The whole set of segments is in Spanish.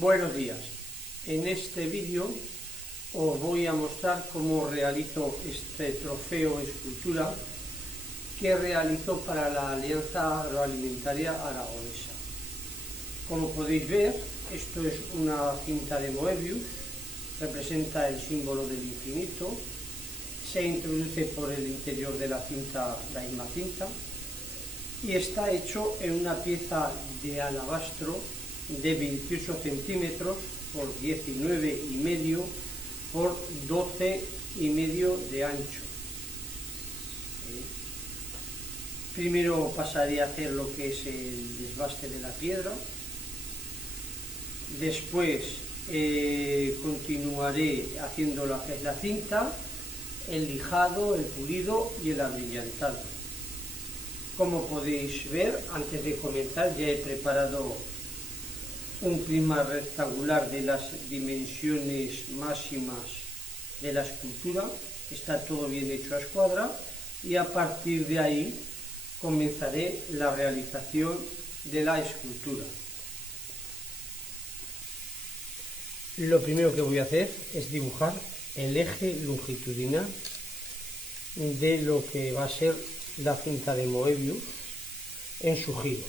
Buenos días. En este vídeo os voy a mostrar cómo realizo este trofeo escultura que realizo para la Alianza Agroalimentaria Aragonesa. Como podéis ver, esto es una cinta de Moebius, representa el símbolo del infinito, se introduce por el interior de la cinta la misma cinta y está hecho en una pieza de alabastro de 28 centímetros por 19,5 por 12,5 de ancho. Primero pasaré a hacer lo que es el desbaste de la piedra, después continuaré haciendo lo que es la cinta, el lijado, el pulido y el abrillantado. Como podéis ver, antes de comenzar ya he preparado un prisma rectangular de las dimensiones máximas de la escultura, está todo bien hecho a escuadra y a partir de ahí comenzaré la realización de la escultura. Lo primero que voy a hacer es dibujar el eje longitudinal de lo que va a ser la cinta de Moebius en su giro.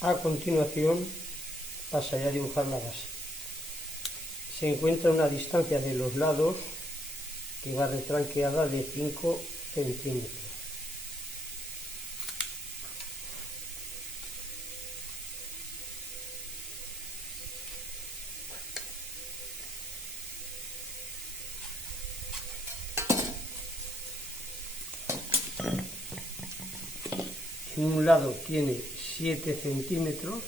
A continuación pasaré a dibujar la base. Se encuentra una distancia de los lados que va retranqueada de 5 centímetros. En un lado tiene 7 centímetros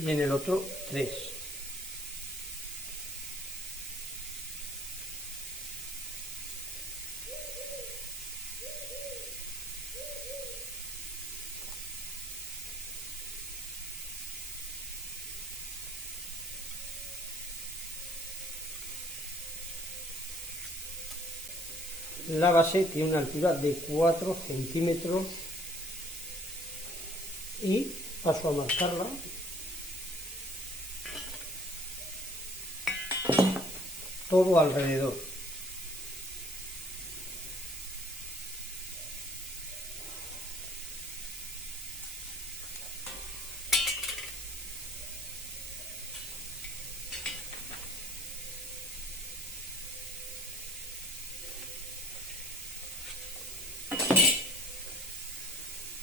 y en el otro 3. La base tiene una altura de 4 centímetros y paso a marcarla todo alrededor.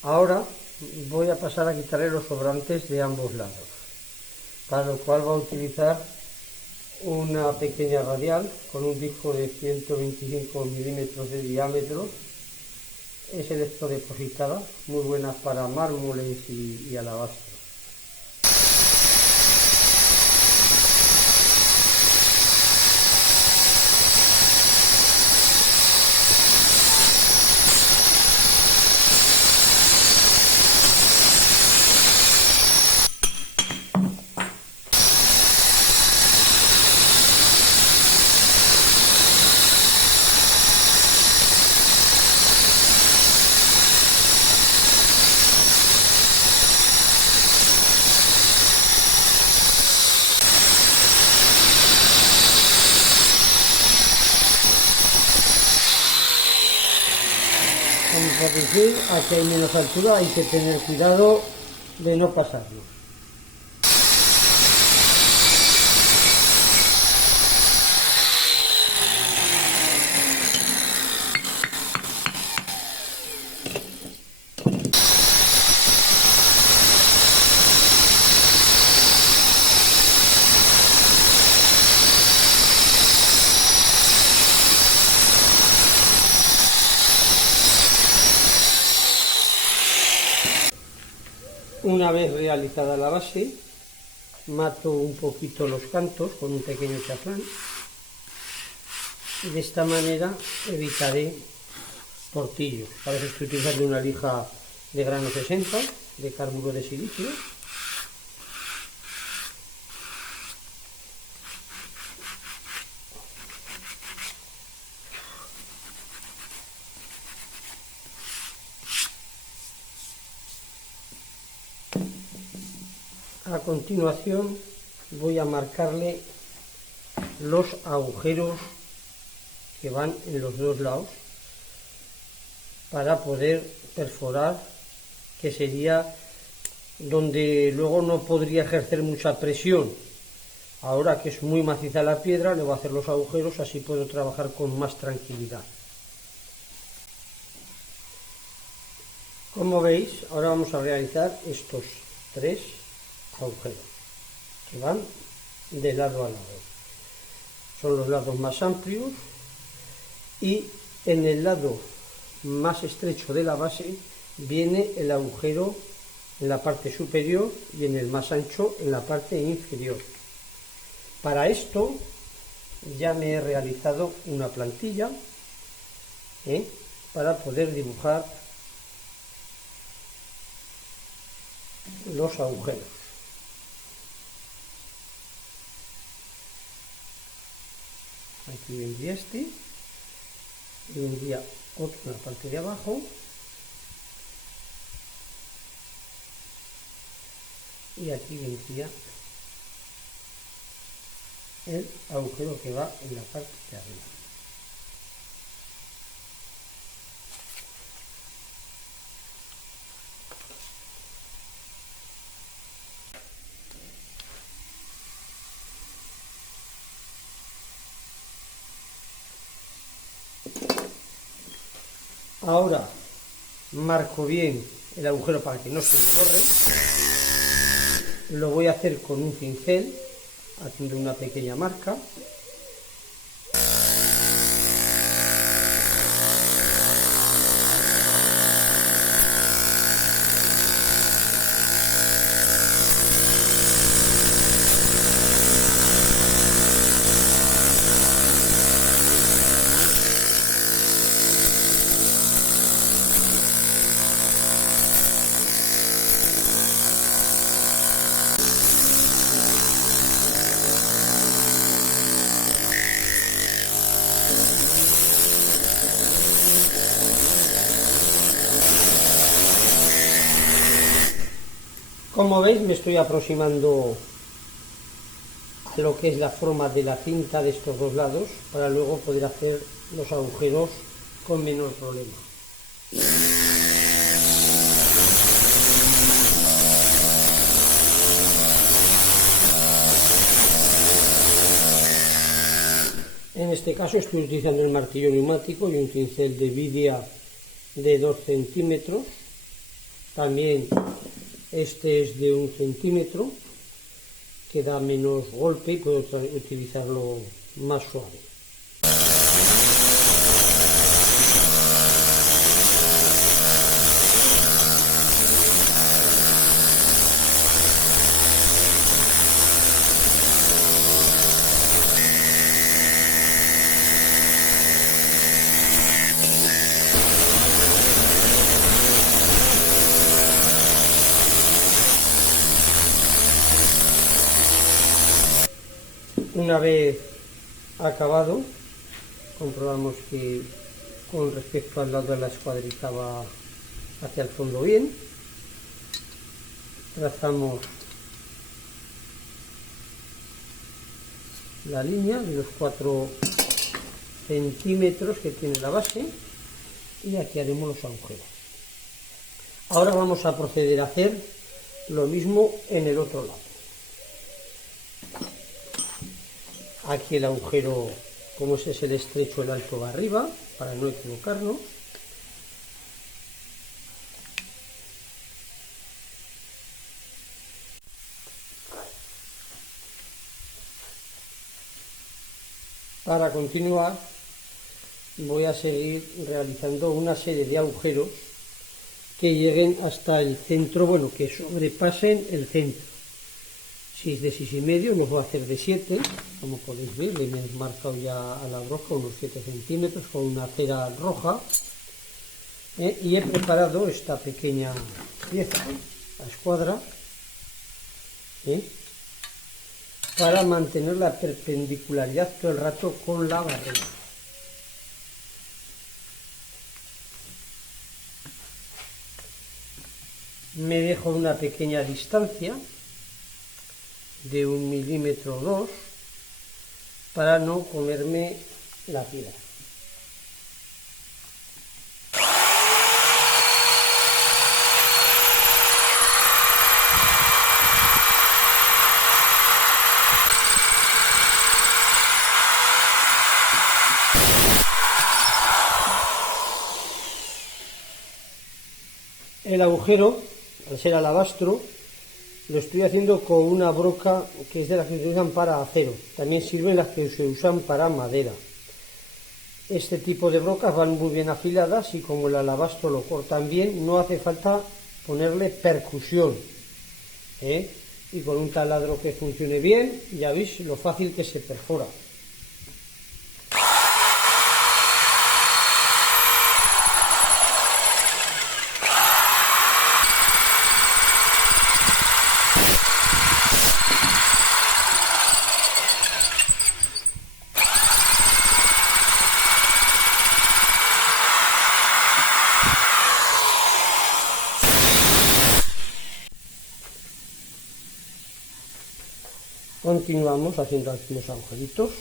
Ahora voy a pasar a quitarle los sobrantes de ambos lados, para lo cual voy a utilizar una pequeña radial con un disco de 125 milímetros de diámetro. Es electrodepositada, muy buena para mármoles y alabastro. Como podéis ver, aquí hay menos altura, hay que tener cuidado de no pasarlo. Una vez realizada la base, mato un poquito los cantos con un pequeño chaflán y de esta manera evitaré portillos. Para eso estoy utilizando una lija de grano 60 de carburo de silicio. A continuación voy a marcarle los agujeros que van en los dos lados para poder perforar, que sería donde luego no podría ejercer mucha presión. Ahora que es muy maciza la piedra, le voy a hacer los agujeros, así puedo trabajar con más tranquilidad. Como veis, ahora vamos a realizar estos 3 agujeros que van de lado a lado. Son los lados más amplios y en el lado más estrecho de la base viene el agujero en la parte superior y en el más ancho en la parte inferior. Para esto ya me he realizado una plantilla para poder dibujar los agujeros. Aquí vendría este y vendría otro en la parte de abajo y aquí vendría el agujero que va en la parte de arriba. Ahora marco bien el agujero para que no se me borre. Lo voy a hacer con un pincel, haciendo una pequeña marca. Como veis, me estoy aproximando a lo que es la forma de la cinta de estos dos lados para luego poder hacer los agujeros con menos problema. En este caso estoy utilizando el martillo neumático y un cincel de vidia de 2 centímetros. También este es de 1 centímetro, que da menos golpe y puedo utilizarlo más suave. Una vez acabado, comprobamos que con respecto al lado de la escuadrita va hacia el fondo bien. Trazamos la línea de los 4 centímetros que tiene la base y aquí haremos los agujeros. Ahora vamos a proceder a hacer lo mismo en el otro lado. Aquí el agujero, como ese es el estrecho, el alto va arriba, para no equivocarnos. Para continuar, voy a seguir realizando una serie de agujeros que lleguen hasta el centro, bueno, que sobrepasen el centro. Si es de 6,5, los voy a hacer de 7, como podéis ver, le he marcado ya a la broca unos 7 centímetros con una cera roja. Y he preparado esta pequeña pieza, la escuadra, para mantener la perpendicularidad todo el rato con la barrera. Me dejo una pequeña distancia de 1 milímetro o 2 para no comerme la piedra. El agujero, al ser alabastro, lo estoy haciendo con una broca que es de las que se usan para acero. También sirven las que se usan para madera. Este tipo de brocas van muy bien afiladas y como el alabastro lo cortan bien, no hace falta ponerle percusión. Y con un taladro que funcione bien, ya veis lo fácil que se perfora. Continuamos haciendo aquí los agujeritos.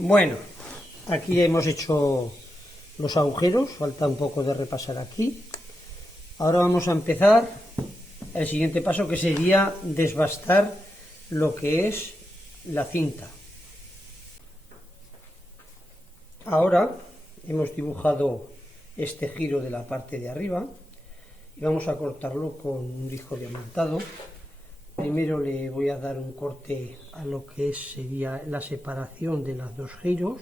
Bueno, aquí hemos hecho los agujeros, falta un poco de repasar aquí. Ahora vamos a empezar el siguiente paso, que sería desbastar lo que es la cinta. Ahora hemos dibujado este giro de la parte de arriba y vamos a cortarlo con un disco diamantado. Primero le voy a dar un corte a lo que sería la separación de los dos giros,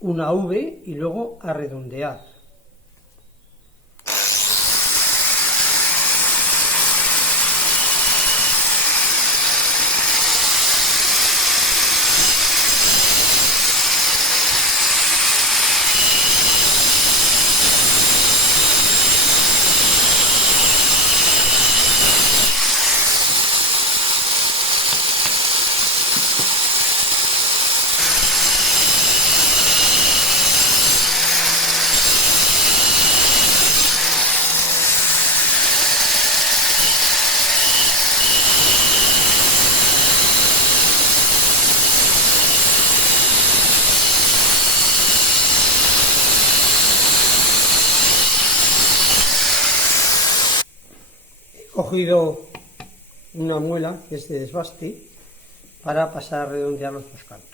una V, y luego a redondear. cogido una muela, que es de desbaste, para pasar a redondear los dos cantos.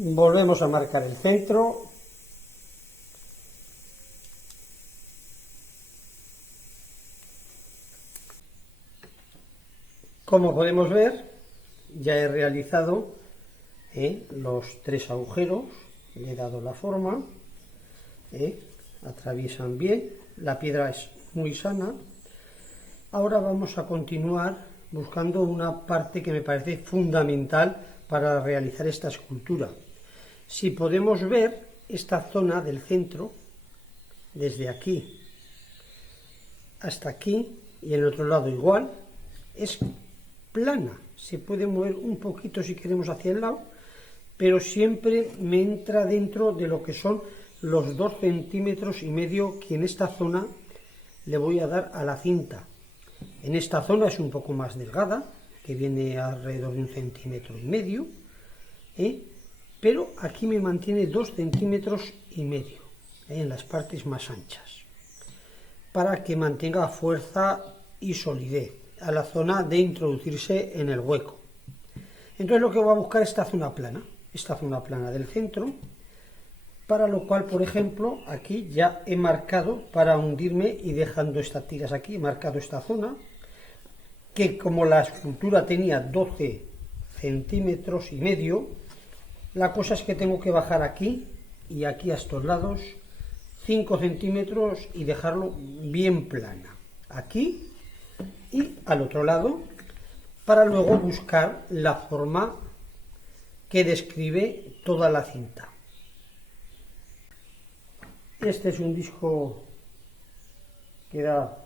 Volvemos a marcar el centro. Como podemos ver, ya he realizado los 3 agujeros, le he dado la forma, atraviesan bien, la piedra es muy sana. Ahora vamos a continuar buscando una parte que me parece fundamental para realizar esta escultura. Si podemos ver esta zona del centro, desde aquí hasta aquí, y en el otro lado igual, es plana. Se puede mover un poquito si queremos hacia el lado, pero siempre me entra dentro de lo que son los 2,5 centímetros que en esta zona le voy a dar a la cinta. En esta zona es un poco más delgada, que viene alrededor de 1,5 centímetros, pero aquí me mantiene 2,5 centímetros, en las partes más anchas, para que mantenga fuerza y solidez a la zona de introducirse en el hueco. Entonces lo que voy a buscar es esta zona plana del centro, para lo cual, por ejemplo, aquí ya he marcado, para hundirme y dejando estas tiras aquí, he marcado esta zona, que como la escultura tenía 12,5 centímetros, la cosa es que tengo que bajar aquí y aquí a estos lados 5 centímetros y dejarlo bien plana, aquí y al otro lado, para luego buscar la forma que describe toda la cinta. Este es un disco que da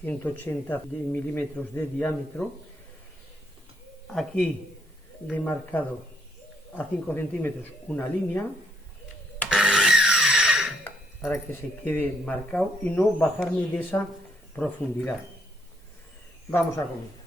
180 milímetros de diámetro. Aquí le he marcado a 5 centímetros una línea para que se quede marcado y no bajarme de esa profundidad. Vamos a comenzar.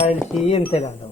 Al siguiente lado.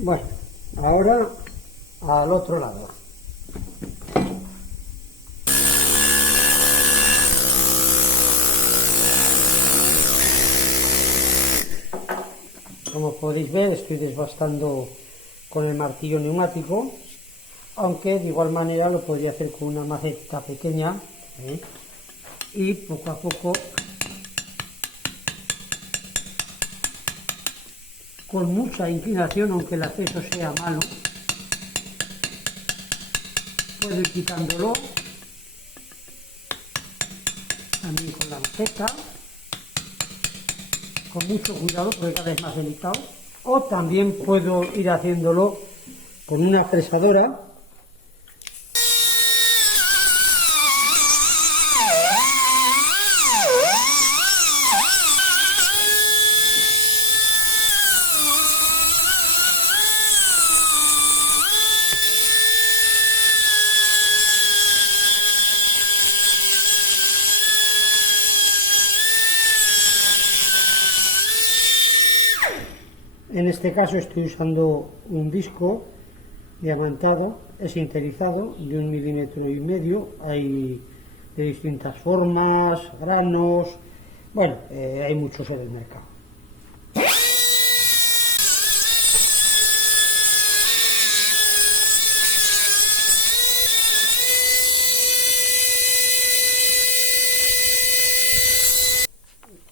Bueno, ahora al otro lado. Como podéis ver, estoy desbastando con el martillo neumático, aunque de igual manera lo podría hacer con una maceta pequeña, y poco a poco, con mucha inclinación, aunque el acceso sea malo, puedo ir quitándolo, también con la maceta, con mucho cuidado porque cada vez más delicado, o también puedo ir haciéndolo con una fresadora. En este caso estoy usando un disco diamantado, es sinterizado de 1,5 mm, hay de distintas formas, granos, bueno, hay muchos en el mercado.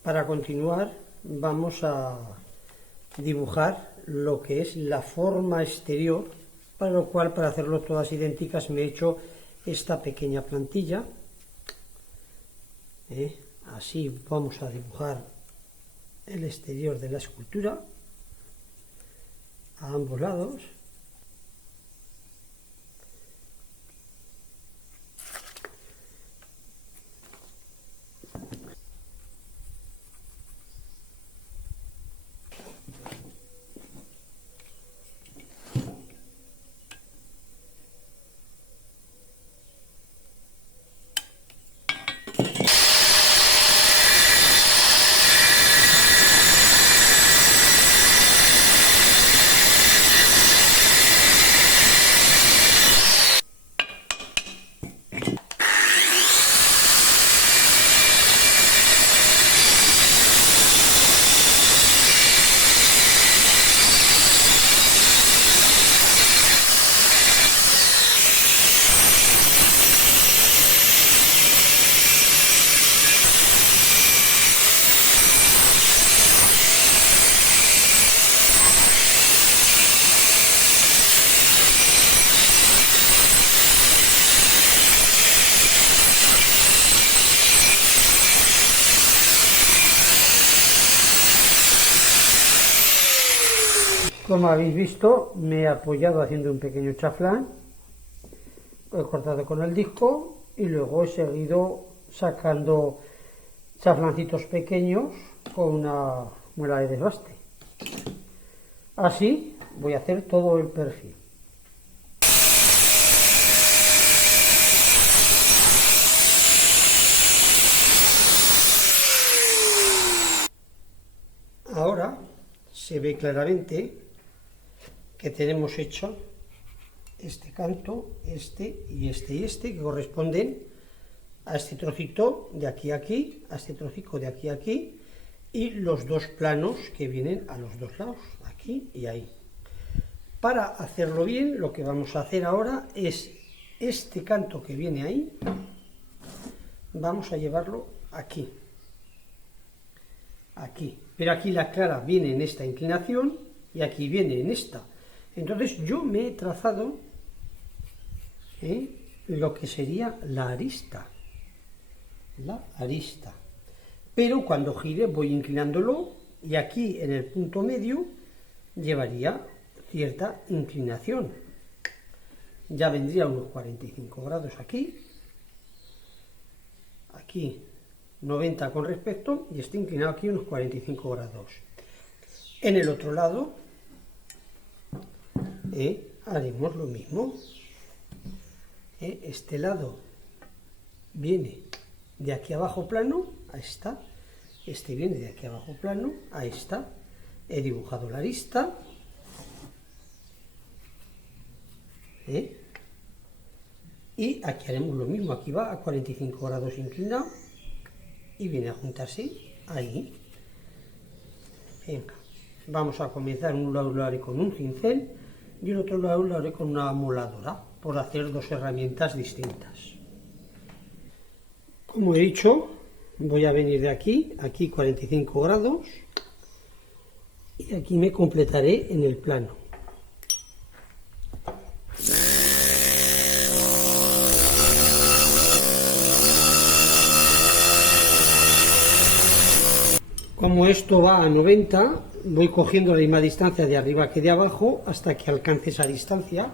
Para continuar vamos a dibujar lo que es la forma exterior, para lo cual, para hacerlo todas idénticas, me he hecho esta pequeña plantilla. Así vamos a dibujar el exterior de la escultura a ambos lados. Como habéis visto, me he apoyado haciendo un pequeño chaflán, he cortado con el disco y luego he seguido sacando chaflancitos pequeños con una muela de desbaste. Así voy a hacer todo el perfil. Ahora se ve claramente que tenemos hecho este canto, este y este, que corresponden a este trocito de aquí a aquí, a este trocito de aquí a aquí, y los dos planos que vienen a los dos lados, aquí y ahí. Para hacerlo bien, lo que vamos a hacer ahora es este canto que viene ahí, vamos a llevarlo aquí, aquí, pero aquí la clara viene en esta inclinación y aquí viene en esta. Entonces yo me he trazado lo que sería la arista, pero cuando gire voy inclinándolo y aquí en el punto medio llevaría cierta inclinación, ya vendría unos 45 grados aquí, 90 con respecto, y está inclinado aquí unos 45 grados. En el otro lado haremos lo mismo. Este lado viene de aquí abajo plano, ahí está. Este viene de aquí abajo plano, ahí está. He dibujado la arista. ¿eh? Y aquí haremos lo mismo, aquí va a 45 grados inclinado y viene a juntarse ahí. Venga, vamos a comenzar. Un lado lo haré con un cincel y el otro lado lo haré con una moladora, por hacer dos herramientas distintas. Como he dicho, voy a venir de aquí 45 grados y aquí me completaré en el plano. Como esto va a 90, voy cogiendo la misma distancia de arriba que de abajo hasta que alcance esa distancia.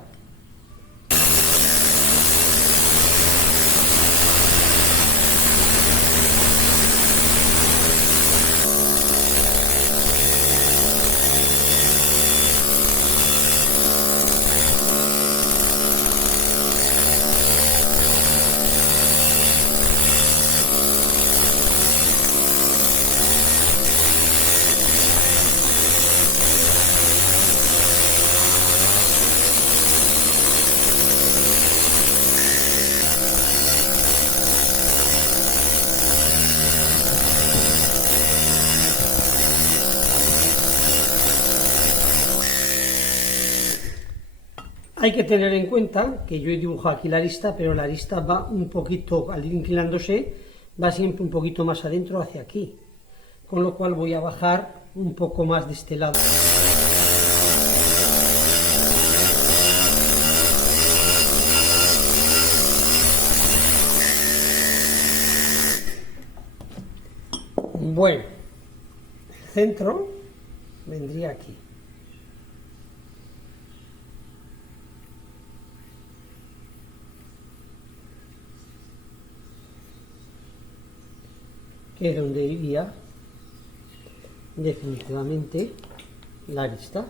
Hay que tener en cuenta que yo he dibujado aquí la arista, pero la arista va un poquito, al ir inclinándose, va siempre un poquito más adentro hacia aquí. Con lo cual voy a bajar un poco más de este lado. Bueno, el centro vendría aquí. Que es donde iría definitivamente la arista.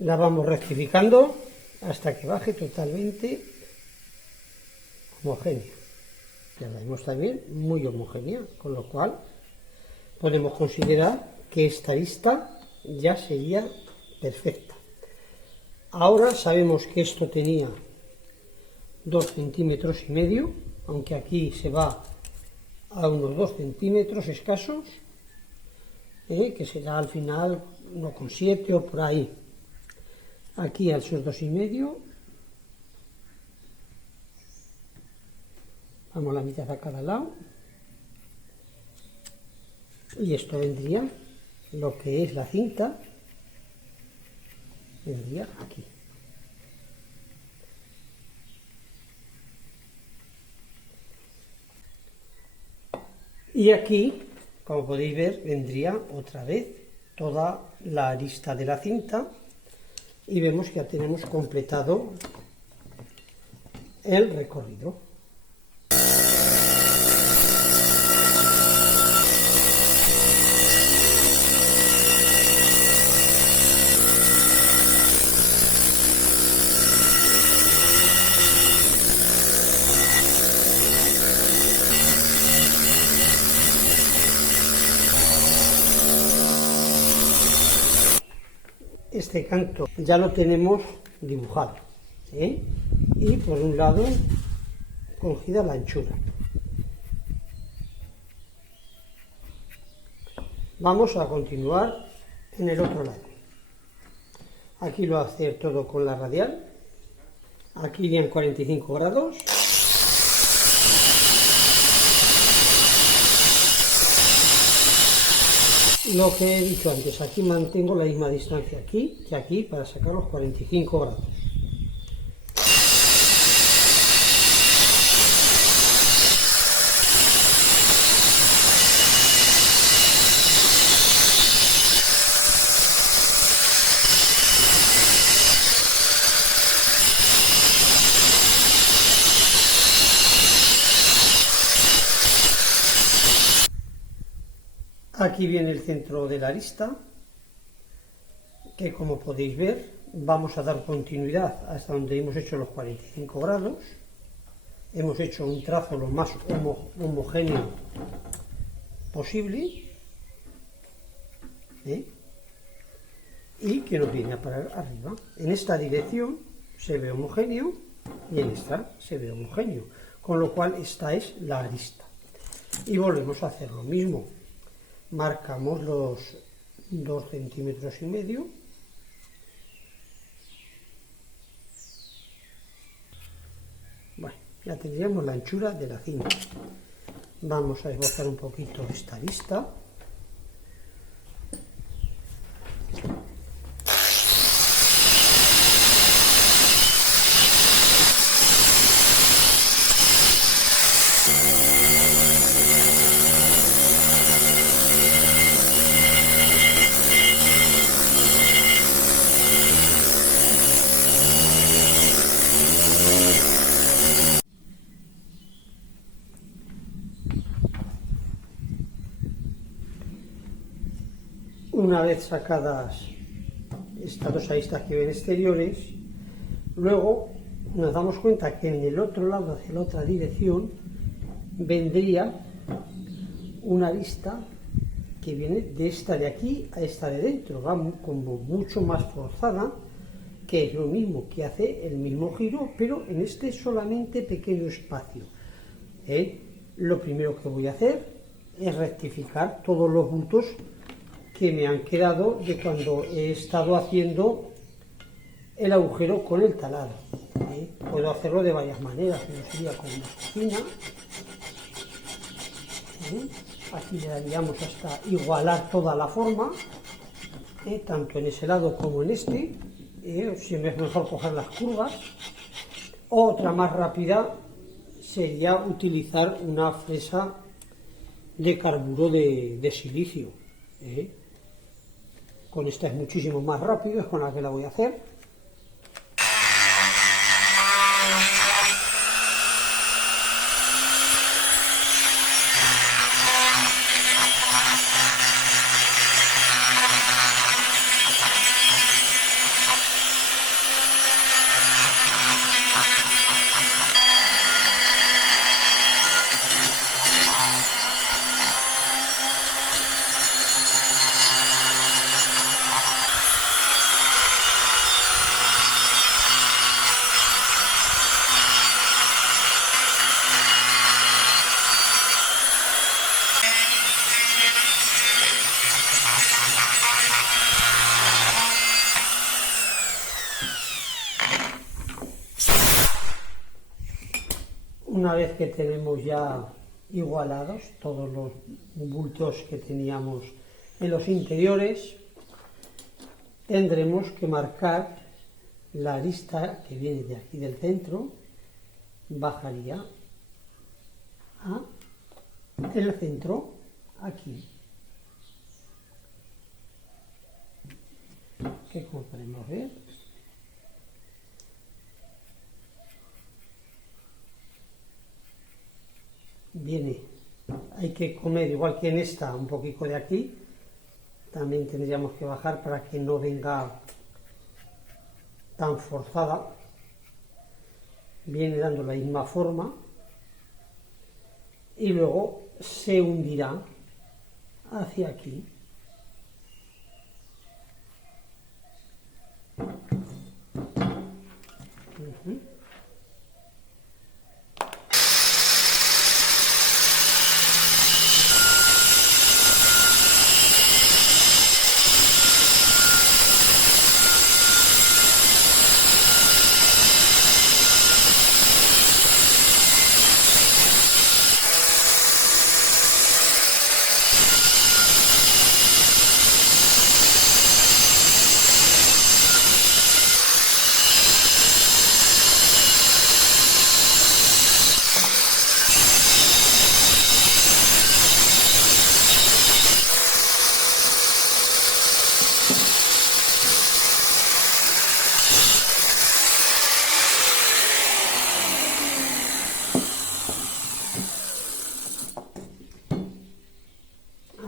La vamos rectificando hasta que baje totalmente homogénea. Ya la vemos también muy homogénea, con lo cual podemos considerar que esta arista ya sería perfecta. Ahora sabemos que esto tenía 2,5 centímetros, aunque aquí se va a unos 2 centímetros escasos, que será al final 1,7 o por ahí. Aquí a esos 2,5, vamos la mitad a cada lado, y esto vendría, lo que es la cinta, vendría aquí. Y aquí, como podéis ver, vendría otra vez toda la arista de la cinta y vemos que ya tenemos completado el recorrido. Este canto ya lo tenemos dibujado, ¿sí? Y por un lado cogida la anchura. Vamos a continuar en el otro lado. Aquí lo voy a hacer todo con la radial. Aquí irían 45 grados. Lo que he dicho antes, aquí mantengo la misma distancia aquí que aquí para sacar los 45 grados. Aquí viene el centro de la arista que como podéis ver vamos a dar continuidad hasta donde hemos hecho los 45 grados. Hemos hecho un trazo lo más homogéneo posible, y que nos viene a parar arriba. En esta dirección se ve homogéneo y en esta se ve homogéneo, con lo cual esta es la arista. Y volvemos a hacer lo mismo. Marcamos los 2,5 centímetros. Bueno, ya tendríamos la anchura de la cinta. Vamos a esbozar un poquito esta arista. Una vez sacadas estas dos aristas que ven exteriores, luego nos damos cuenta que en el otro lado, hacia la otra dirección, vendría una arista que viene de esta de aquí a esta de dentro, va como mucho más forzada, que es lo mismo, que hace el mismo giro, pero en este solamente pequeño espacio. Lo primero que voy a hacer es rectificar todos los bultos que me han quedado de cuando he estado haciendo el agujero con el taladro. Puedo hacerlo de varias maneras, pero sería con una esquina. Aquí le daríamos hasta igualar toda la forma, tanto en ese lado como en este. Siempre es mejor coger las curvas. Otra más rápida sería utilizar una fresa de carburo de silicio. Con esta es muchísimo más rápido, es con la que la voy a hacer. Una vez que tenemos ya igualados todos los bultos que teníamos en los interiores, tendremos que marcar la arista que viene de aquí del centro, bajaría a el centro aquí, que como podemos ver, viene, hay que comer igual que en esta un poquito de aquí, también tendríamos que bajar para que no venga tan forzada, viene dando la misma forma y luego se hundirá hacia aquí.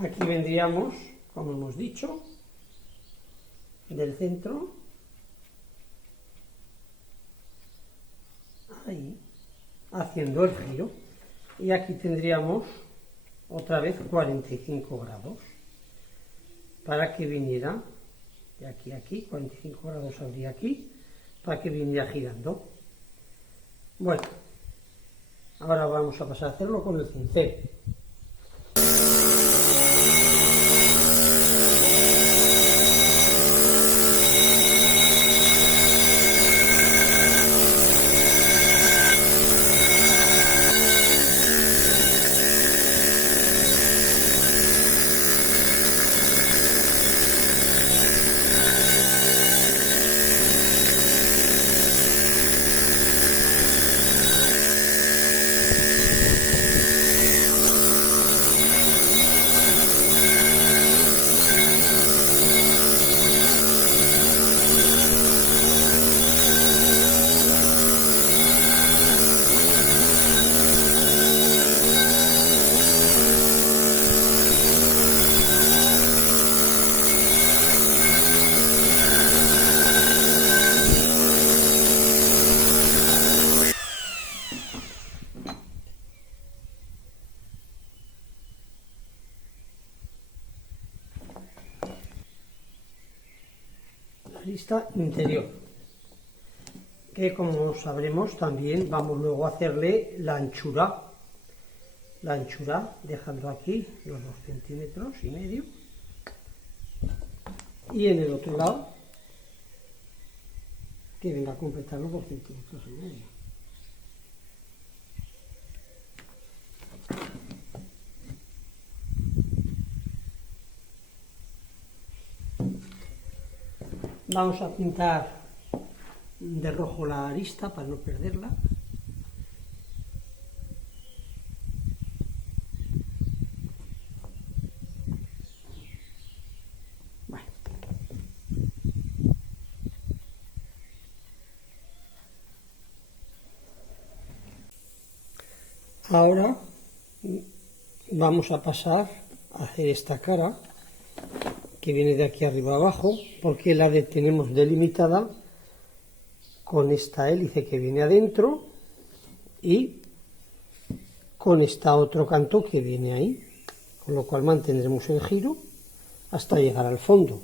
Aquí vendríamos, como hemos dicho, del centro, ahí, haciendo el giro, y aquí tendríamos otra vez 45 grados, para que viniera de aquí a aquí, 45 grados habría aquí, para que viniera girando. Bueno, ahora vamos a pasar a hacerlo con el cincel. Arista interior, que como sabremos también vamos luego a hacerle la anchura, dejando aquí los 2,5 centímetros y en el otro lado que venga a completar los 2,5 centímetros. Vamos a pintar de rojo la arista para no perderla. Bueno. Ahora vamos a pasar a hacer esta cara que viene de aquí arriba abajo, porque la tenemos delimitada con esta hélice que viene adentro y con esta otro canto que viene ahí, con lo cual mantendremos el giro hasta llegar al fondo.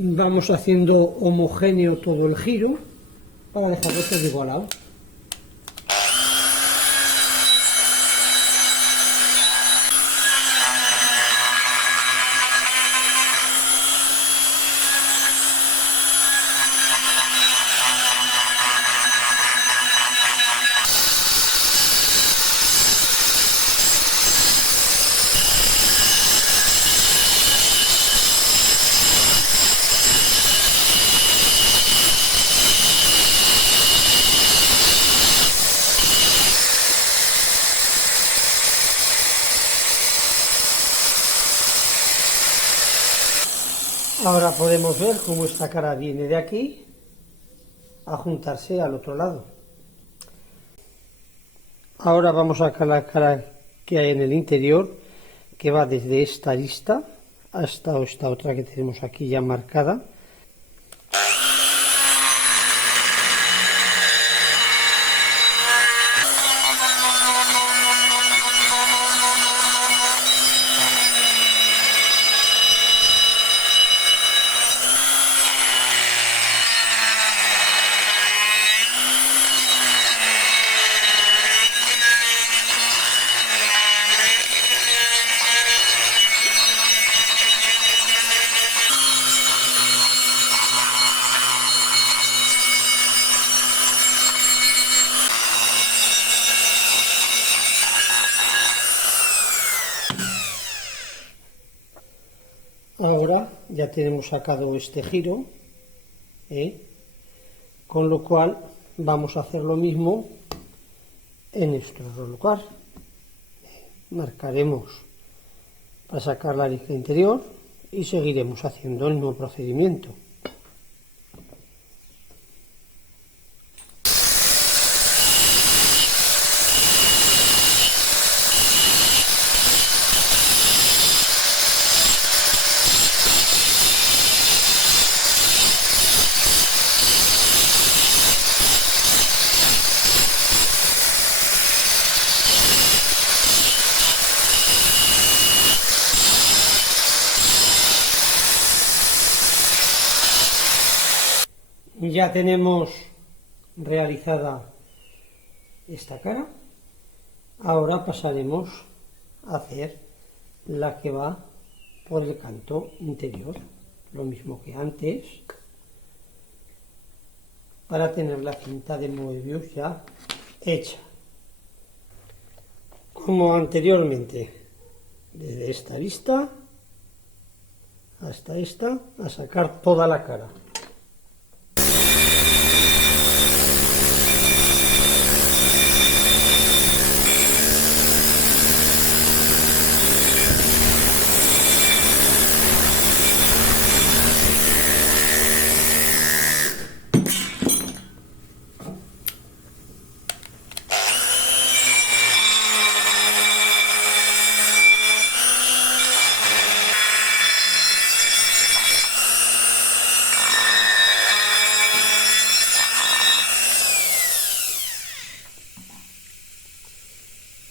Vamos haciendo homogéneo todo el giro para dejarlo todo igualado. Ahora podemos ver cómo esta cara viene de aquí a juntarse al otro lado. Ahora vamos a sacar la cara que hay en el interior, que va desde esta arista hasta esta otra que tenemos aquí ya marcada. ya tenemos sacado este giro, con lo cual vamos a hacer lo mismo en nuestro otro lugar. Marcaremos para sacar la lija interior y seguiremos haciendo el mismo procedimiento. Ya tenemos realizada esta cara. Ahora pasaremos a hacer la que va por el canto interior, lo mismo que antes, para tener la cinta de Moebius ya hecha. Como anteriormente, desde esta vista hasta esta, a sacar toda la cara.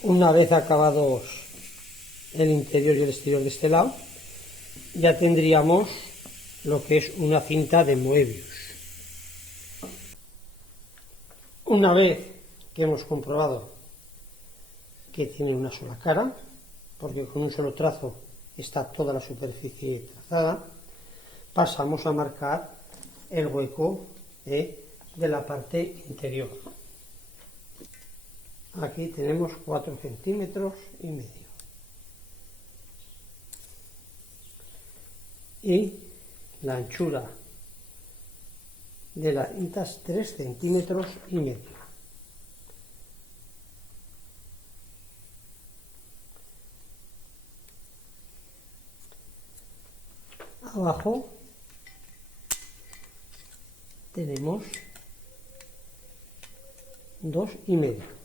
Una vez acabados el interior y el exterior de este lado, ya tendríamos lo que es una cinta de Moebius. Una vez que hemos comprobado que tiene una sola cara, porque con un solo trazo está toda la superficie trazada, pasamos a marcar el hueco de la parte interior. Aquí tenemos 4,5 centímetros. Y la anchura de la cinta es 3,5 centímetros. Abajo tenemos 2,5.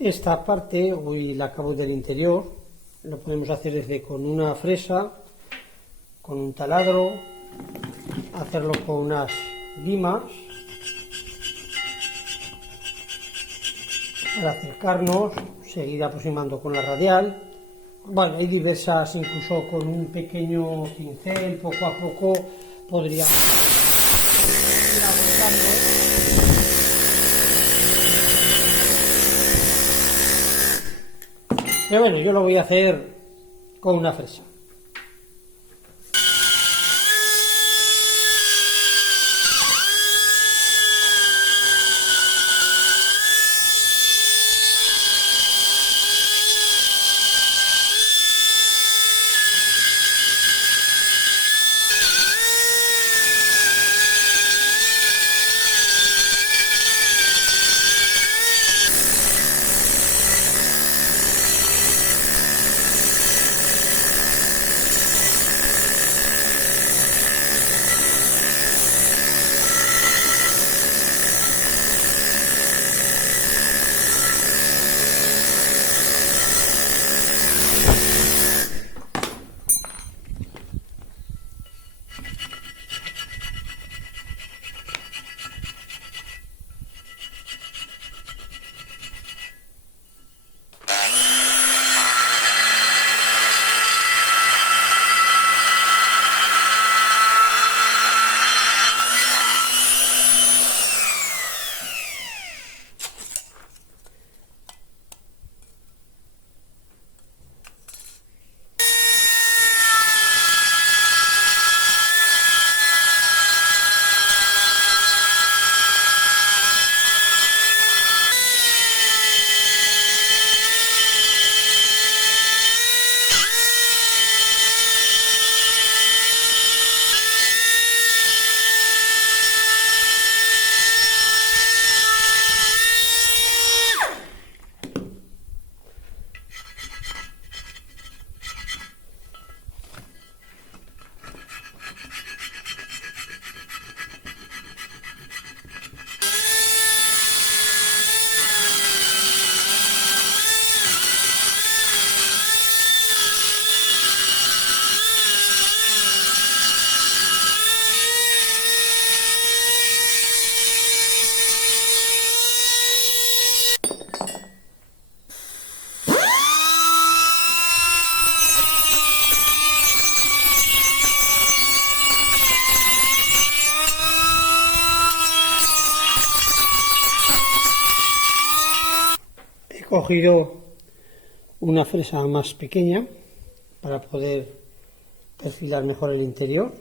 Esta parte, hoy la acabo del interior, lo podemos hacer desde con una fresa, con un taladro, hacerlo con unas limas, para acercarnos, seguir aproximando con la radial. Bueno, hay diversas, incluso con un pequeño pincel, poco a poco podría ir avanzando. Pero bueno, yo lo voy a hacer con una fresa. cogido una fresa más pequeña para poder perfilar mejor el interior.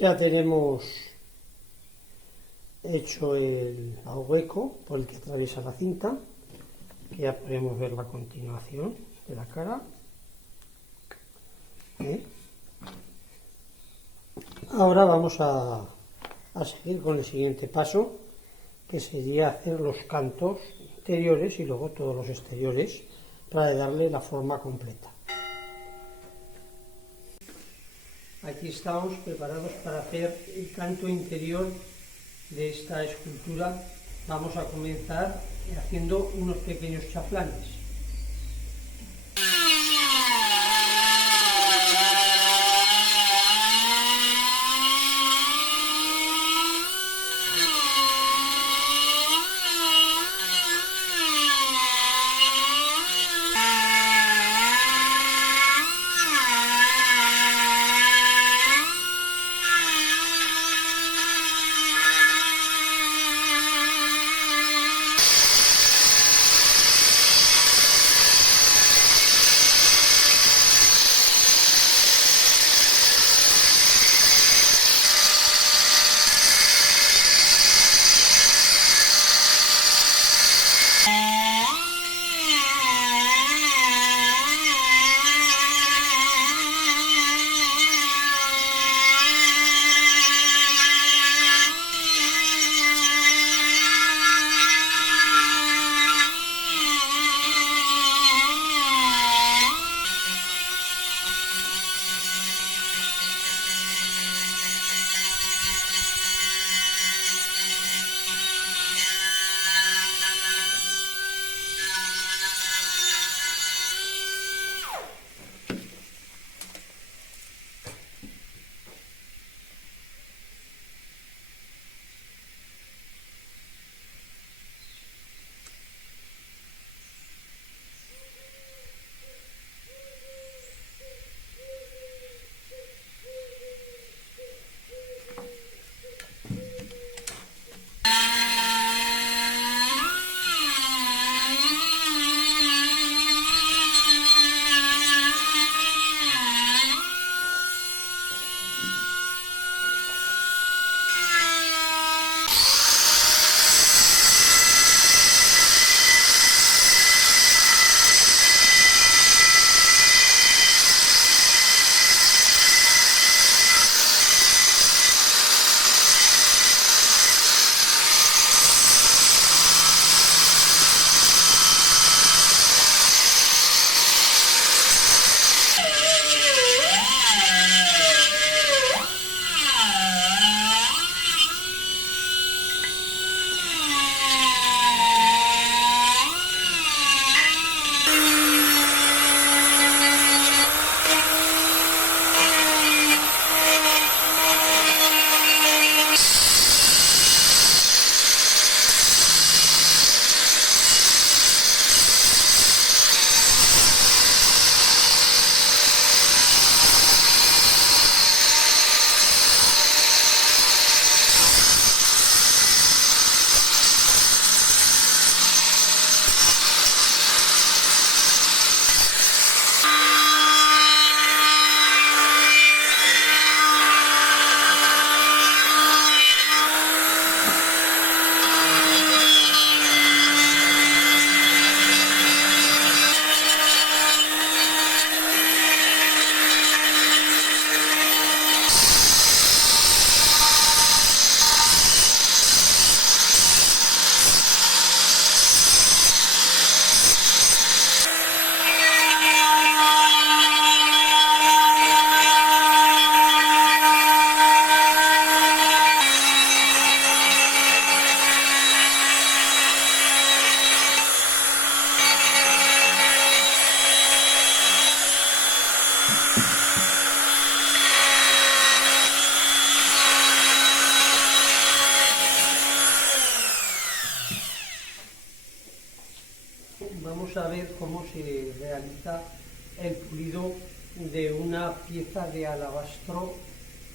Ya tenemos hecho el hueco por el que atraviesa la cinta, que ya podemos ver la continuación de la cara. Ahora vamos a seguir con el siguiente paso, que sería hacer los cantos interiores y luego todos los exteriores para darle la forma completa. Aquí estamos preparados para hacer el canto interior de esta escultura. Vamos a comenzar haciendo unos pequeños chaflanes. Vamos a ver cómo se realiza el pulido de una pieza de alabastro.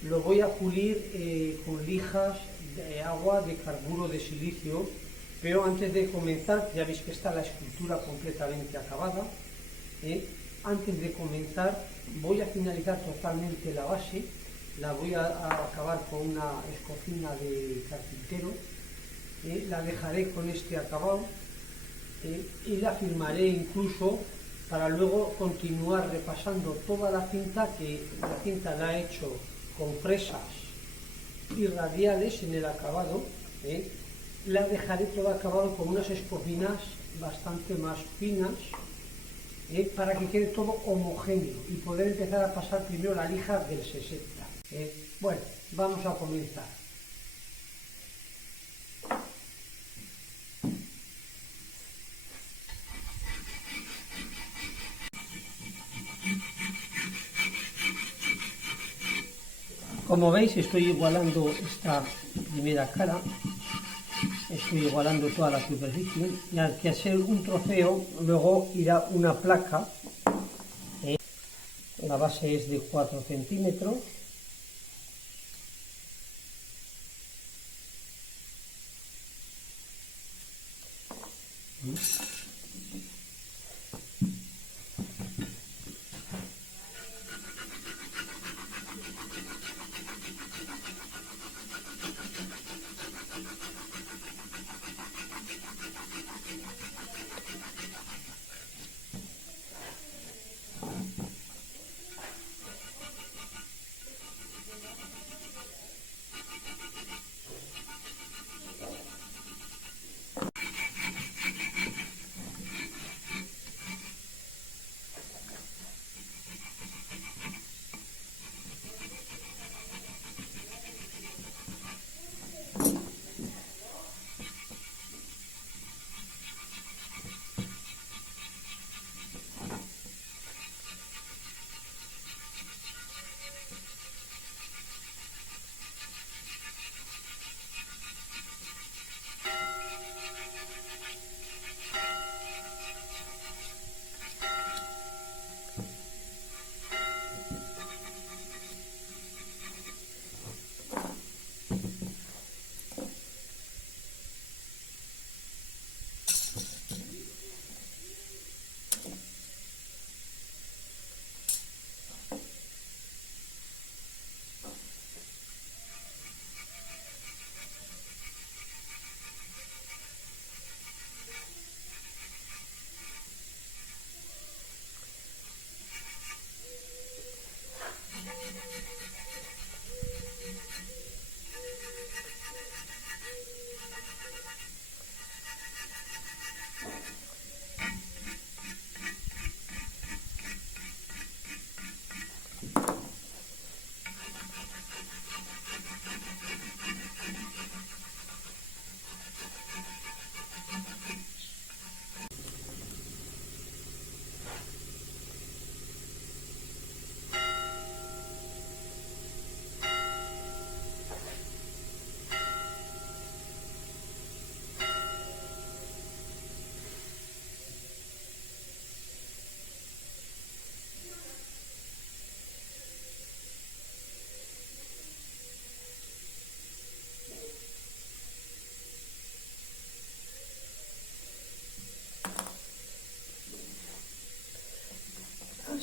Lo voy a pulir con lijas de agua de carburo de silicio, pero antes de comenzar, ya veis que está la escultura completamente acabada, antes de comenzar voy a finalizar totalmente la base, la voy a acabar con una escocina de carpintero, la dejaré con este acabado, y la firmaré incluso para luego continuar repasando toda la cinta, que la cinta la he hecho con fresas y radiales en el acabado, la dejaré todo acabado con unas escocinas bastante más finas, para que quede todo homogéneo y poder empezar a pasar primero la lija del 60. Bueno, vamos a comenzar. Como veis, estoy igualando esta primera cara, estoy igualando toda la superficie, y al que hacer un trofeo, luego irá una placa. La base es de 4 centímetros.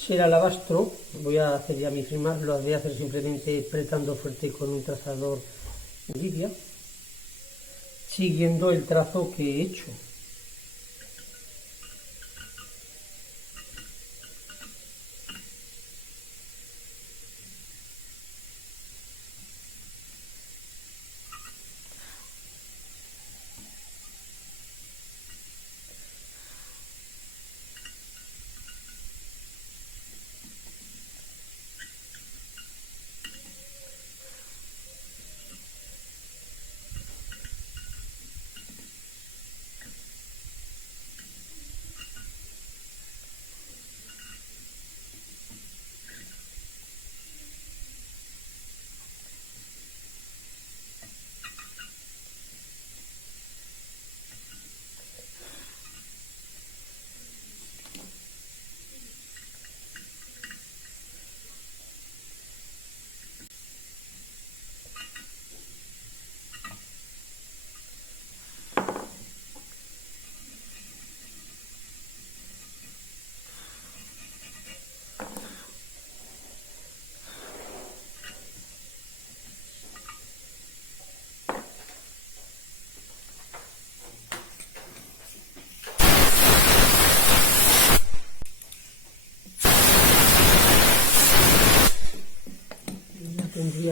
Si el alabastro, voy a hacer ya mis firmas, lo voy a hacer simplemente apretando fuerte con un trazador de lidia, siguiendo el trazo que he hecho.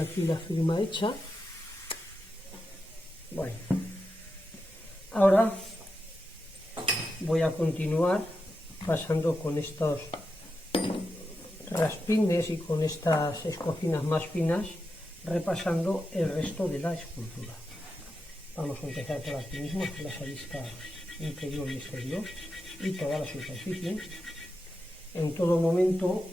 aquí la firma hecha. Bueno, ahora voy a continuar pasando con estos raspines y con estas escocinas más finas, repasando el resto de la escultura. Vamos a empezar por aquí mismo, por la arista interior y exterior y toda la superficie. En todo momento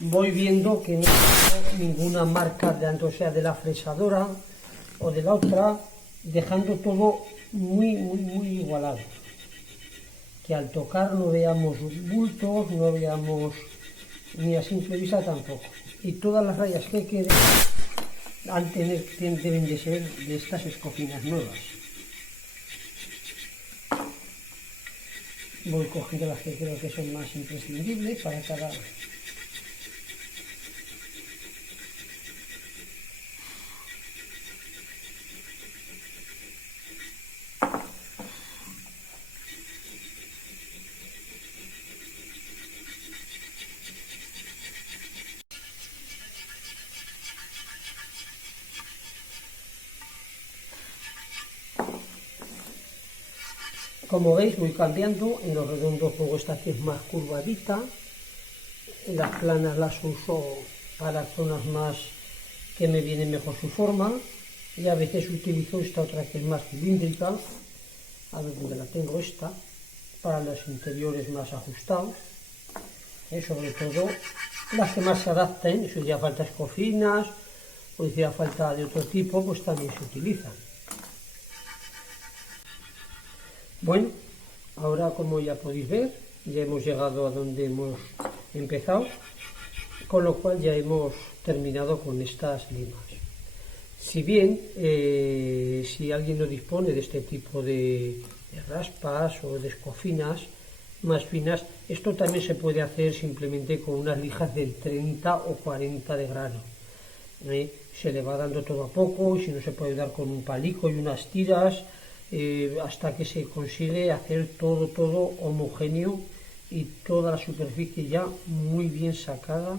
voy viendo que no tengo ninguna marca, tanto sea de la fresadora o de la otra, dejando todo muy igualado. Que al tocar no veamos bultos, no veamos ni a simple vista tampoco. Y todas las rayas que queden deben de ser de estas escocinas nuevas. Voy cogiendo las que creo que son más imprescindibles para cada... Como veis voy cambiando, en los redondos pongo esta que es más curvadita, en las planas las uso para zonas más que me viene mejor su forma, y a veces utilizo esta otra que es más cilíndrica, a ver dónde la tengo, esta, para los interiores más ajustados, sobre todo las que más se adapten. Si hacía falta escocinas o si hacía falta de otro tipo, pues también se utilizan. Bueno, ahora como ya podéis ver, ya hemos llegado a donde hemos empezado, con lo cual ya hemos terminado con estas limas. Si bien, si alguien no dispone de este tipo de raspas o de escocinas más finas, esto también se puede hacer simplemente con unas lijas del 30 o 40 de grano. Se le va dando todo a poco, y si no se puede dar con un palico y unas tiras, hasta que se consigue hacer todo homogéneo y toda la superficie ya muy bien sacada,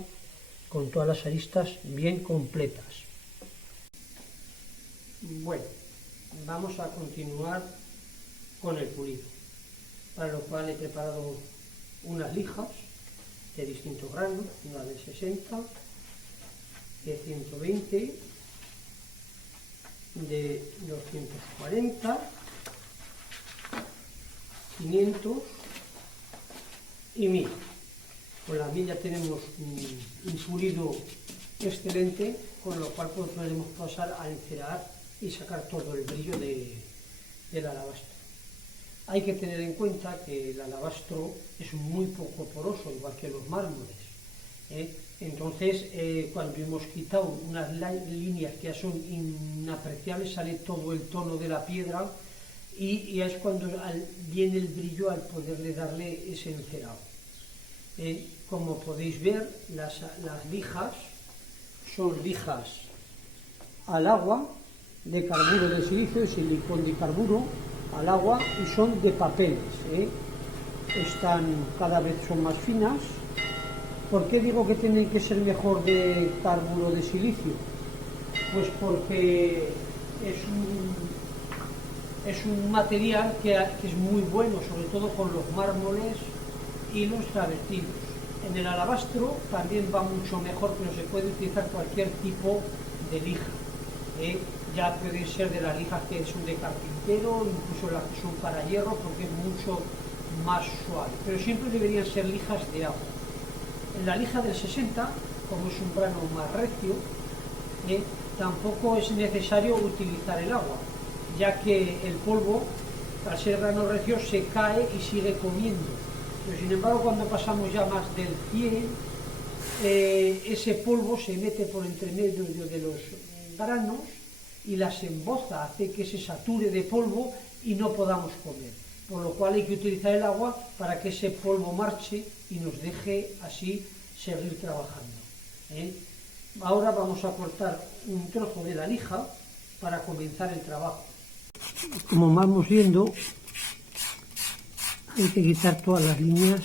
con todas las aristas bien completas. Bueno, vamos a continuar con el pulido, para lo cual he preparado unas lijas de distintos granos, una de 60, de 120, de 240, 500 y 1000. Con la 1000 ya tenemos un pulido excelente, con lo cual podemos pasar a encerar y sacar todo el brillo del alabastro. Hay que tener en cuenta que el alabastro es muy poco poroso, igual que los mármoles. Entonces, cuando hemos quitado unas líneas que ya son inapreciables, sale todo el tono de la piedra, y es cuando viene el brillo al poderle darle ese encerado. Como podéis ver, las lijas son lijas al agua, de carburo de silicio, de silicón de carburo al agua, y son de papeles. Cada vez son más finas. ¿Por qué digo que tienen que ser mejor de carburo de silicio? Pues porque es un material que es muy bueno, sobre todo con los mármoles y los travertinos. En el alabastro también va mucho mejor, pero se puede utilizar cualquier tipo de lija. Ya pueden ser de las lijas que son de carpintero, incluso las que son para hierro, porque es mucho más suave. Pero siempre deberían ser lijas de agua. En la lija del 60, como es un grano más recio, tampoco es necesario utilizar el agua, ya que el polvo, al ser grano recio, se cae y sigue comiendo. Pero sin embargo, cuando pasamos ya más del 100, ese polvo se mete por entre medio de los granos y las emboza, hace que se sature de polvo y no podamos comer. Por lo cual hay que utilizar el agua para que ese polvo marche y nos deje así seguir trabajando. Ahora vamos a cortar un trozo de la lija para comenzar el trabajo. Como vamos viendo, hay que quitar todas las líneas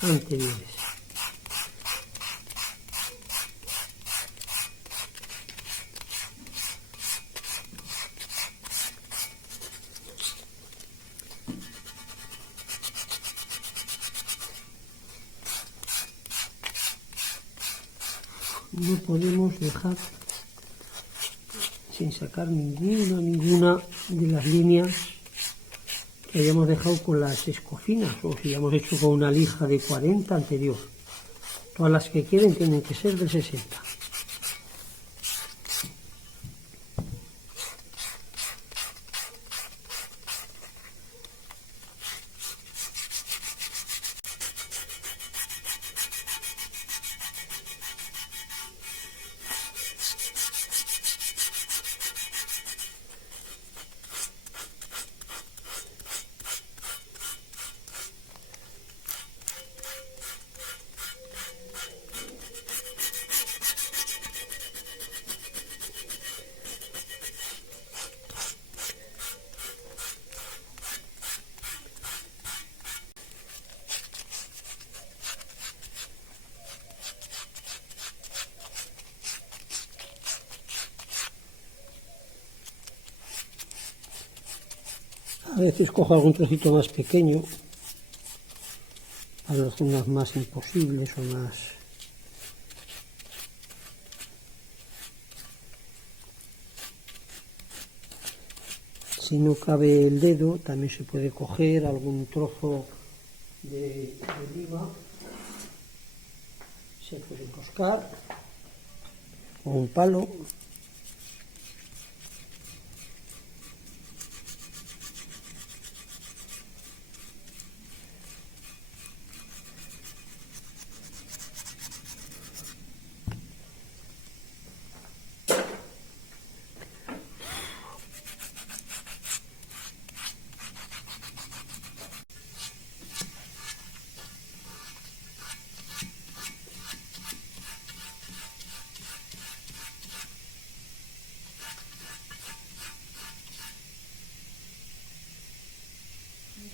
anteriores. no podemos dejar sin sacar ninguna de las líneas que hayamos dejado con las escofinas o si hayamos hecho con una lija de 40 anterior. Todas las que queden tienen que ser de 60. A veces cojo algún trocito más pequeño para las zonas más imposibles o más... Si no cabe el dedo, también se puede coger algún trozo de oliva, se puede enroscar, o un palo.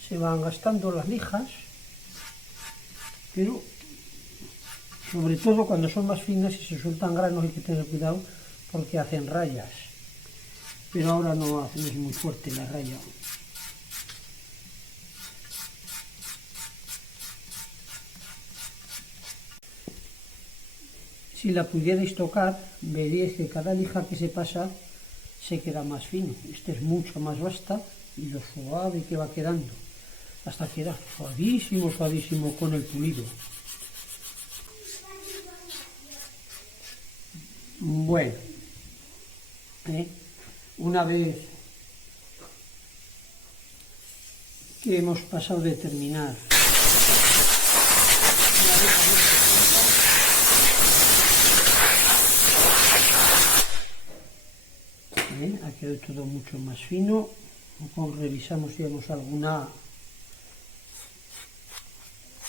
Se van gastando las lijas, pero sobre todo cuando son más finas y se sueltan granos hay que tener cuidado porque hacen rayas, pero ahora no es muy fuerte la raya. Si la pudierais tocar, veríais que cada lija que se pasa se queda más fino. Este es mucho más vasta y lo suave que va quedando, hasta quedar suavísimo, suavísimo con el pulido. Bueno, una vez que hemos pasado de terminar ha quedado todo mucho más fino. Revisamos si vemos alguna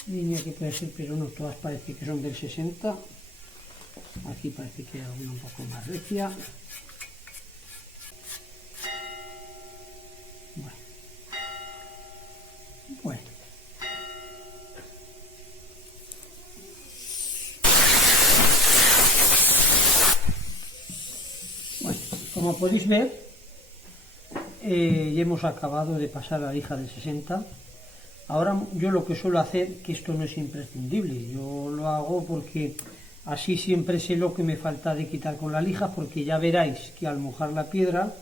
línea que puede ser, pero no, todas parece que son del 60. Aquí parece que hay alguna un poco más recia. Bueno. Como podéis ver, ya hemos acabado de pasar la lija del 60. Ahora yo lo que suelo hacer, que esto no es imprescindible, yo lo hago porque así siempre sé lo que me falta de quitar con la lija, porque ya veréis que al mojar la piedra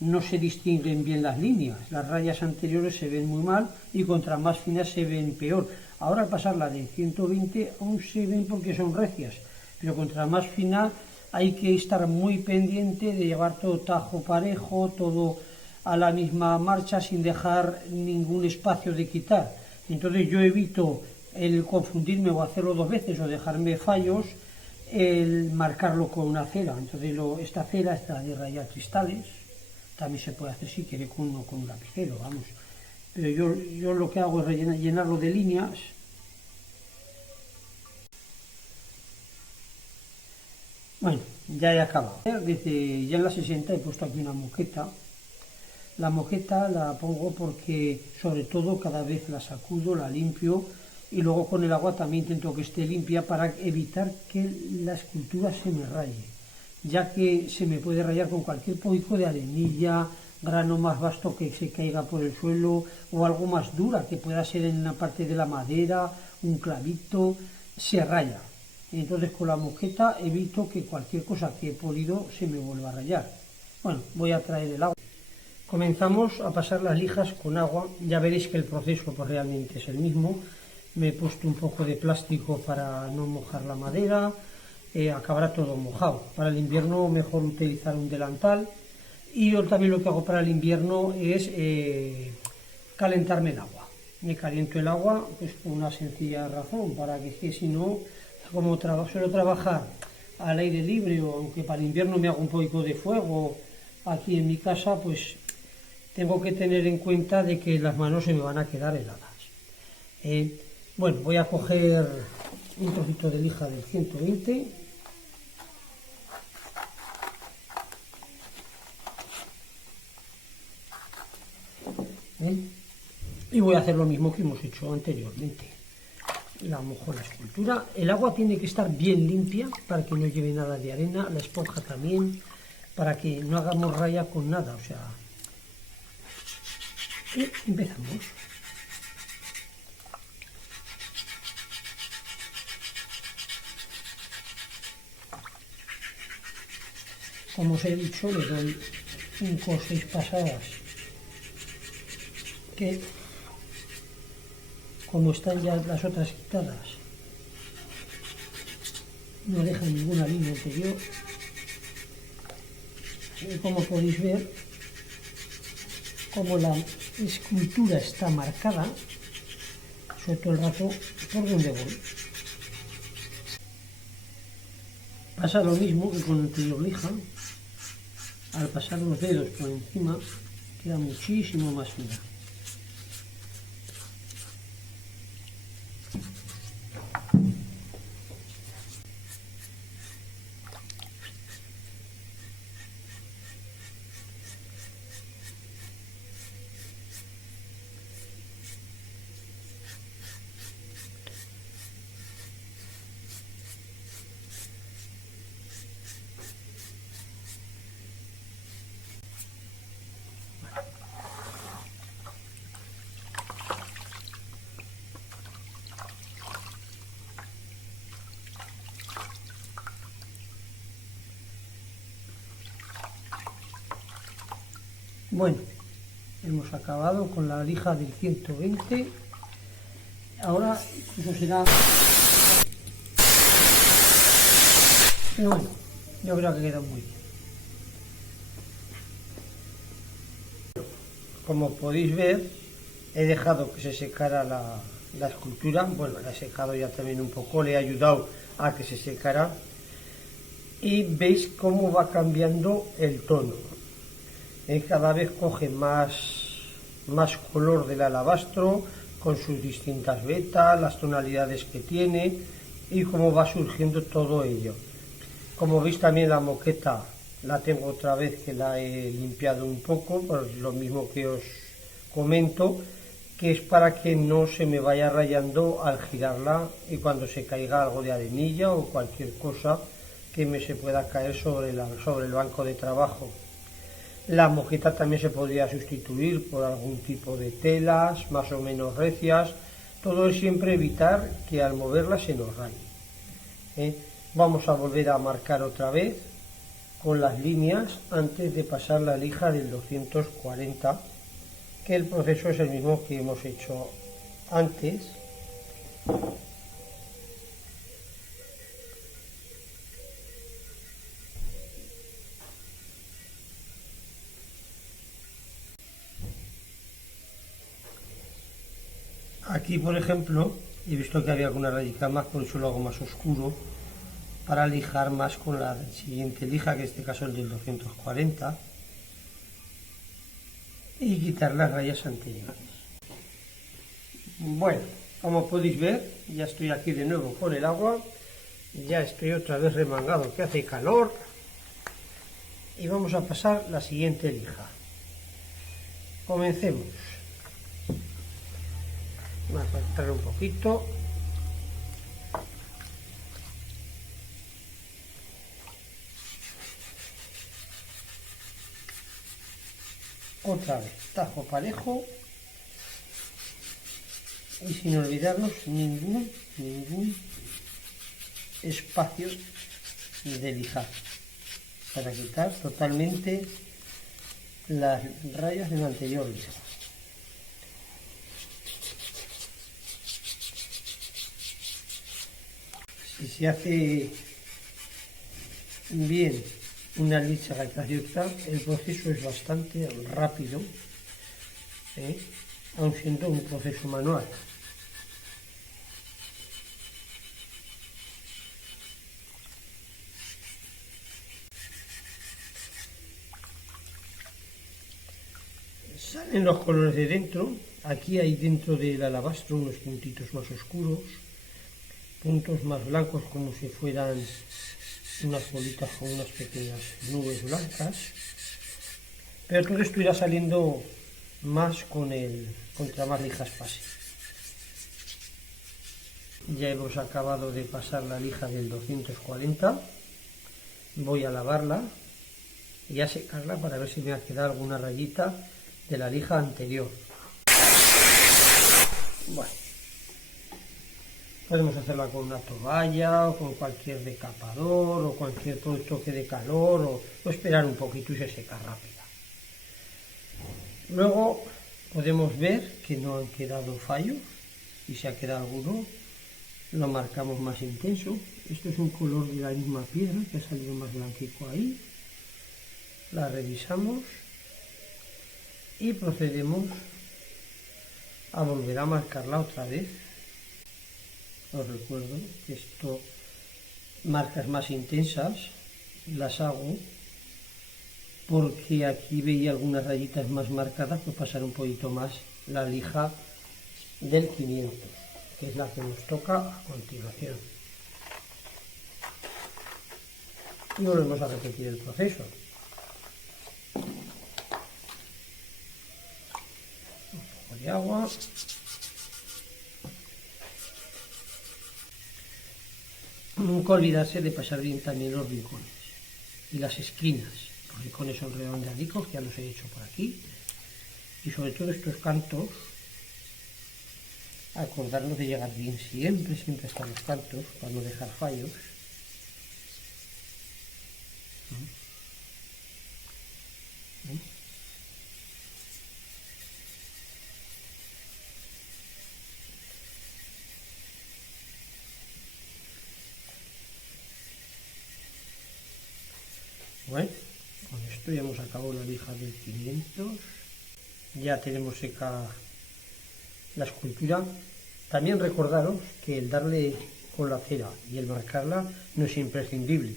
no se distinguen bien las líneas, las rayas anteriores se ven muy mal y contra más finas se ven peor. Ahora al pasarla de 120 aún se ven porque son recias, pero contra más fina hay que estar muy pendiente de llevar todo tajo parejo, todo a la misma marcha sin dejar ningún espacio de quitar. Entonces yo evito el confundirme o hacerlo dos veces o dejarme fallos, el marcarlo con una cera. Entonces esta cera, esta de rayar cristales, también se puede hacer si quiere con un lapicero, vamos. Pero yo lo que hago es llenarlo de líneas. Bueno, ya he acabado. Desde ya en la 60 he puesto aquí una moqueta. La moqueta la pongo porque, sobre todo, cada vez la sacudo, la limpio y luego con el agua también intento que esté limpia para evitar que la escultura se me raye, ya que se me puede rayar con cualquier poco de arenilla, grano más vasto que se caiga por el suelo o algo más dura que pueda ser en una parte de la madera, un clavito, se raya. Y entonces con la moqueta evito que cualquier cosa que he polido se me vuelva a rayar. Bueno, voy a traer el agua. Comenzamos a pasar las lijas con agua. Ya veréis que el proceso pues, realmente es el mismo. Me he puesto un poco de plástico para no mojar la madera. Acabará todo mojado. Para el invierno mejor utilizar un delantal. Y yo también lo que hago para el invierno es calentarme el agua. Me caliento el agua pues por una sencilla razón, para que si no, como suelo trabajar al aire libre, o aunque para el invierno me hago un poco de fuego aquí en mi casa, pues tengo que tener en cuenta de que las manos se me van a quedar heladas. Bueno, voy a coger un trocito de lija del 120. Y voy a hacer lo mismo que hemos hecho anteriormente. La mojo en la escultura. El agua tiene que estar bien limpia para que no lleve nada de arena. La esponja también, para que no hagamos raya con nada. O sea, y empezamos. Como os he dicho, le doy 5 o 6 pasadas, que como están ya las otras quitadas, no dejan ninguna línea anterior. Y como podéis ver, como la escultura está marcada, suelto el rato por donde voy. Pasa lo mismo que con el anterior lija. Al pasar los dedos por encima, queda muchísimo más fina. Bueno, hemos acabado con la lija del 120. Ahora eso será... Pero bueno, yo creo que queda muy bien. Como podéis ver, he dejado que se secara la escultura. Bueno, la he secado ya también un poco, le he ayudado a que se secara. Y veis cómo va cambiando el tono. Cada vez coge más color del alabastro, con sus distintas vetas, las tonalidades que tiene y cómo va surgiendo todo ello. Como veis, también la moqueta la tengo otra vez, que la he limpiado un poco, por lo mismo que os comento, que es para que no se me vaya rayando al girarla y cuando se caiga algo de arenilla o cualquier cosa que se pueda caer sobre el banco de trabajo. La moqueta también se podría sustituir por algún tipo de telas más o menos recias. Todo es siempre evitar que al moverla se nos raye. Vamos a volver a marcar otra vez con las líneas antes de pasar la lija del 240, que el proceso es el mismo que hemos hecho antes. Aquí, por ejemplo, he visto que había alguna rayita más, por eso lo hago más oscuro, para lijar más con la siguiente lija, que en este caso es el del 240, y quitar las rayas anteriores. Bueno, como podéis ver, ya estoy aquí de nuevo con el agua, ya estoy otra vez remangado, que hace calor, y vamos a pasar la siguiente lija. Comencemos. Voy a cortar un poquito. Otra vez, tajo parejo. Y sin olvidarnos ningún espacio de lijar para quitar totalmente las rayas del anterior lija. Si se hace bien una lija recta, el proceso es bastante rápido, aun siendo un proceso manual. Salen los colores de dentro. Aquí hay dentro del alabastro unos puntitos más oscuros, puntos más blancos como si fueran unas bolitas con unas pequeñas nubes blancas, pero todo esto irá saliendo más contra más lijas pase. Ya hemos acabado de pasar la lija del 240, voy a lavarla y a secarla para ver si me ha quedado alguna rayita de la lija anterior. Bueno, podemos hacerla con una toalla o con cualquier decapador o cualquier producto que dé calor o esperar un poquito y se seca rápida. Luego podemos ver que no han quedado fallos y si ha quedado alguno lo marcamos más intenso. Esto es un color de la misma piedra que ha salido más blanquico ahí. La revisamos y procedemos a volver a marcarla otra vez. Os recuerdo que esto, marcas más intensas las hago porque aquí veía algunas rayitas más marcadas, pues pasar un poquito más la lija del 500, que es la que nos toca a continuación. Y volvemos a repetir el proceso. Un poco de agua. Nunca olvidarse de pasar bien también los rincones y las esquinas. Los rincones son redondeadicos, que ya los he hecho por aquí. Y sobre todo estos cantos, acordarnos de llegar bien siempre hasta los cantos, para no dejar fallos. Bueno, con esto ya hemos acabado la lija del 500. Ya tenemos seca la escultura. También recordaros que el darle con la cera y el marcarla no es imprescindible.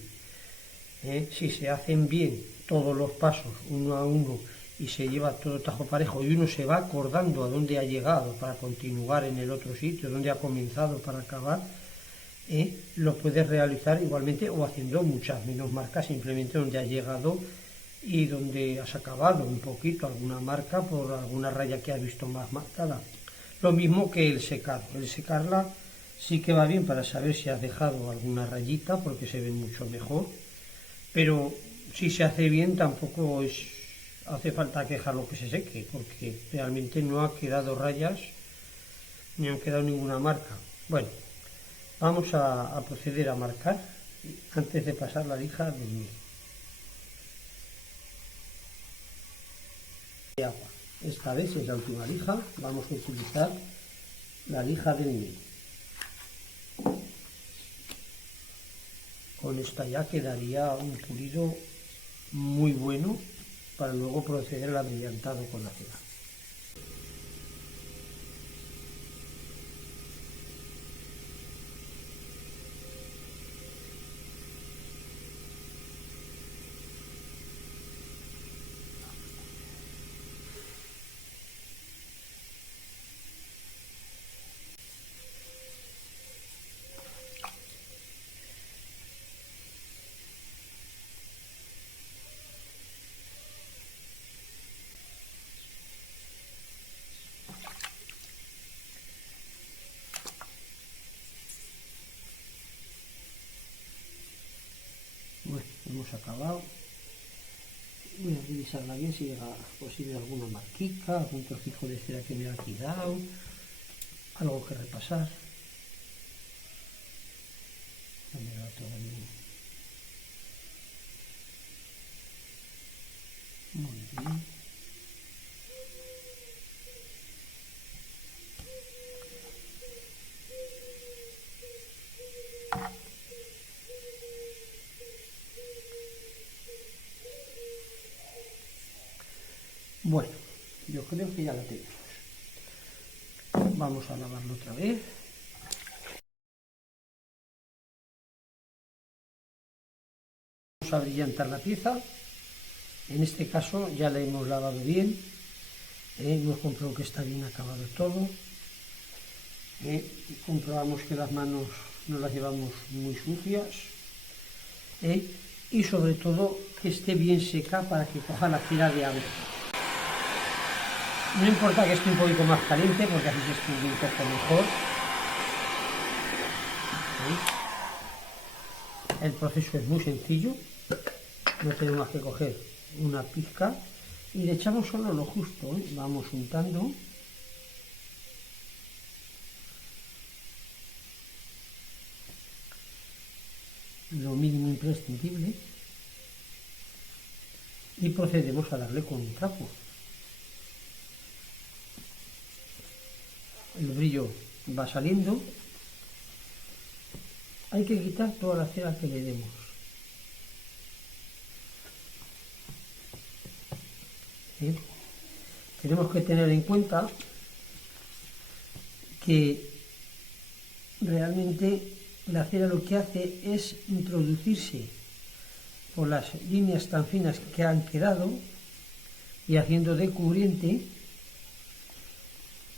Si se hacen bien todos los pasos uno a uno y se lleva todo tajo parejo y uno se va acordando a dónde ha llegado para continuar en el otro sitio, dónde ha comenzado para acabar, lo puedes realizar igualmente o haciendo muchas menos marcas, simplemente donde has llegado y donde has acabado un poquito, alguna marca por alguna raya que has visto más marcada. Lo mismo que el secar. El secarla sí que va bien para saber si has dejado alguna rayita porque se ve mucho mejor, pero si se hace bien tampoco hace falta dejarlo que se seque porque realmente no ha quedado rayas ni han quedado ninguna marca. Bueno, vamos a proceder a marcar antes de pasar la lija del miel. Agua. Esta vez es la última lija, vamos a utilizar la lija del miel. Con esta ya quedaría un pulido muy bueno para luego proceder al abrillantado con la cera. Bueno, hemos acabado. Voy a revisarla bien si llega posible alguna marquita, algún trocito de cera que me ha quedado, algo que repasar. Me va todo bien. Muy bien. Bueno, yo creo que ya la tenemos. Vamos a lavarlo otra vez. Vamos a brillantar la pieza. En este caso ya la hemos lavado bien. Hemos comprobado que está bien acabado todo. Comprobamos que las manos no las llevamos muy sucias. Y sobre todo que esté bien seca para que coja la cera de abeja. No importa que esté un poquito más caliente porque así se extingue un poco mejor. El proceso es muy sencillo, no tenemos que coger una pizca y le echamos solo lo justo, vamos untando. Lo mínimo imprescindible y procedemos a darle con un trapo. El brillo va saliendo, hay que quitar toda la cera que le demos. Tenemos que tener en cuenta que realmente la cera lo que hace es introducirse por las líneas tan finas que han quedado y haciendo de cubriente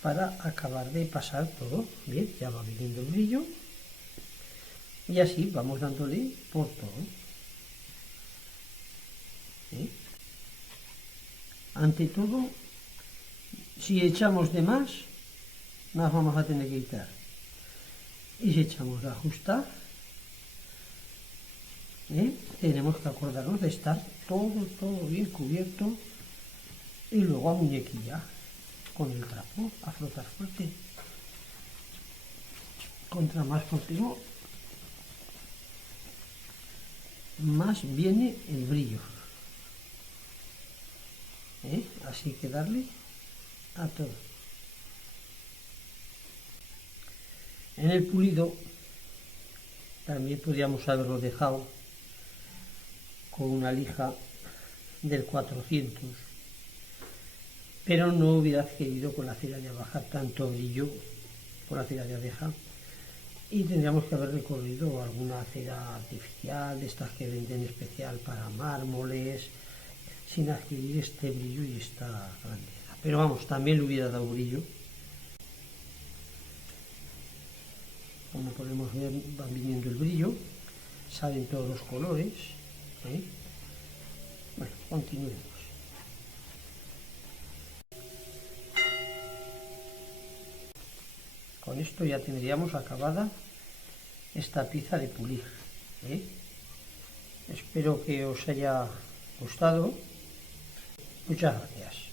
para acabar de pasar todo. Bien, ya va viniendo el brillo y así vamos dándole por todo. Ante todo, si echamos de más vamos a tener que quitar. Y si echamos de ajustar, tenemos que acordarnos de estar todo bien cubierto y luego a muñequilla con el trapo a frotar fuerte. Contra más frotemos, más viene el brillo. Así que darle a todo. En el pulido también podríamos haberlo dejado con una lija del 400, pero no hubiera querido con la cera de abeja tanto brillo con la cera de abeja y tendríamos que haber recorrido alguna cera artificial, de estas que venden especial para mármoles, sin adquirir este brillo y esta grandeza. Pero vamos, también le hubiera dado brillo. Como podemos ver, va viniendo el brillo, salen todos los colores. Bueno, continuemos. Con esto ya tendríamos acabada esta pieza de pulir. Espero que os haya gustado. Muchas gracias.